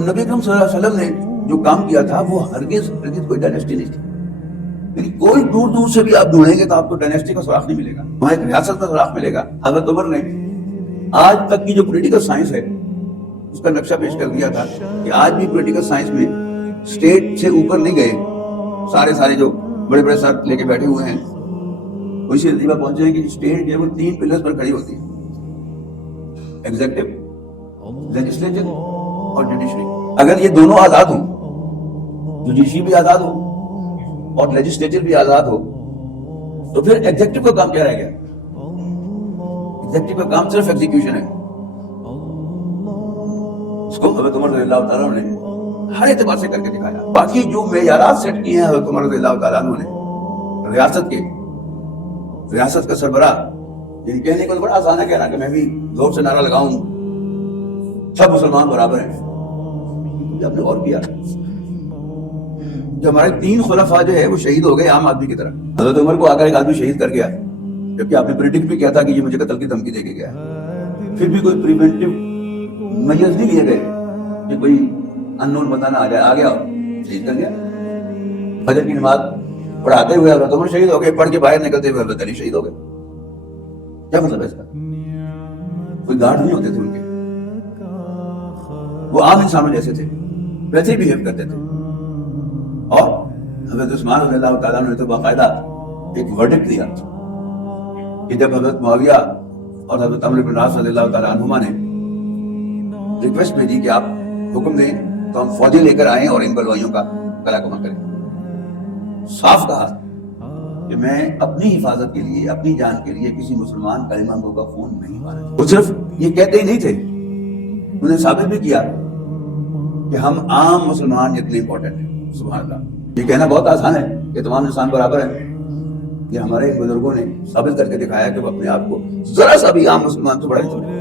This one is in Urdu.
نبی اکرم صلی اللہ علیہ وسلم نے جو کام کیا تھا وہ ہرگز کوئی ڈائنیسٹی نہیں تھی. یعنی کوئی دور دور سے بھی آپ ڈھونڈیں گے تو آپ کو ڈائنیسٹی کا سراغ نہیں ملے گا, وہاں ایک ریاست کا سراغ ملے گا. حضرت عمر نے آج تک کی جو پولیٹیکل سائنس ہے اس کا نقشہ پیش کر دیا تھا کہ آج بھی پولیٹیکل سائنس میں اسٹیٹ سے اوپر نہیں گئے, سارے جو بڑے بڑے سر لے کے بیٹھے ہوئے ہیں وہ اسی نتیجے پر پہنچے ہیں کہ اسٹیٹ جو ہے وہ 3 پلرز پر کھڑی ہوتی ہے, ایگزیکٹو, لیجسلیچر اور جوڈیشری. اگر یہ دونوں آزاد ہوں, جوڈیشری بھی آزاد ہو اور لیجسلیچر بھی آزاد ہو, تو پھر ایگزیکٹو کا کام کیا رہ گیا؟ ایگزیکٹو کا کام صرف ایگزیکیوشن ہے. اس کو حضرت عمر رضی اللہ تعالیٰ عنہ نے ہر اعتبار سے کر کے دکھایا. باقی جو معیارات سیٹ کیے ہیں حضرت عمر رضی اللہ تعالیٰ عنہ نے ریاست کا سربراہ, یعنی کہنے کو بڑا آسان ہے کہنا کہ میں بھی زور سے نعرہ لگاؤں سب مسلمان برابر ہیں. جب نے اور کیا جو ہمارے 3 خلفاء جو ہے وہ شہید ہو گئے عام آدمی کی طرح. حضرت عمر کو آ کر ایک آدمی شہید کر گیا, جبکہ آپ نے پریڈکٹ بھی کیا تھا کہ یہ مجھے قتل کی دھمکی دے کے گیا, پھر بھی کوئی پریونٹیو میجرز نہیں لیے گئے کہ کوئی ان نون بندہ نہ آ گیا شہید کر گیا. فجر کی نماز پڑھاتے ہوئے حضرت عمر شہید ہو گئے, پڑھ کے باہر نکلتے ہوئے حضرت علی شہید ہو گئے. کیا مطلب ہے اس کا؟ کوئی گارڈ نہیں ہوتے تھے ان کے, وہ عام انسانوں جیسے تھے, ویسے ہی بہیو کرتے تھے. اور حضرت عثمان رضی اللہ تعالیٰ نے تو باقاعدہ ایک ورڈکٹ دیا کہ جب حضرت معاویہ اور حضرت عمرو بن العاص رضی اللہ تعالیٰ عنہما نے ریکویسٹ بھیجی کہ آپ حکم دیں تو ہم فوجی لے کر آئیں اور ان بلوائیوں کا گلا کما کریں, صاف کہا کہ میں اپنی حفاظت کے لیے, اپنی جان کے لیے کسی مسلمان کلمہ گو کا خون نہیں مارا. وہ صرف یہ کہتے ہی نہیں تھے, انہوں نے ثابت بھی کیا کہ ہم عام مسلمان جتنے امپورٹنٹ ہیں. سبحان اللہ, یہ کہنا بہت آسان ہے کہ تمام انسان برابر ہیں. یہ ہمارے بزرگوں نے ثابت کر کے دکھایا کہ وہ اپنے آپ کو ذرا سا بھی عام مسلمان تو بڑا نہیں سمجھتے.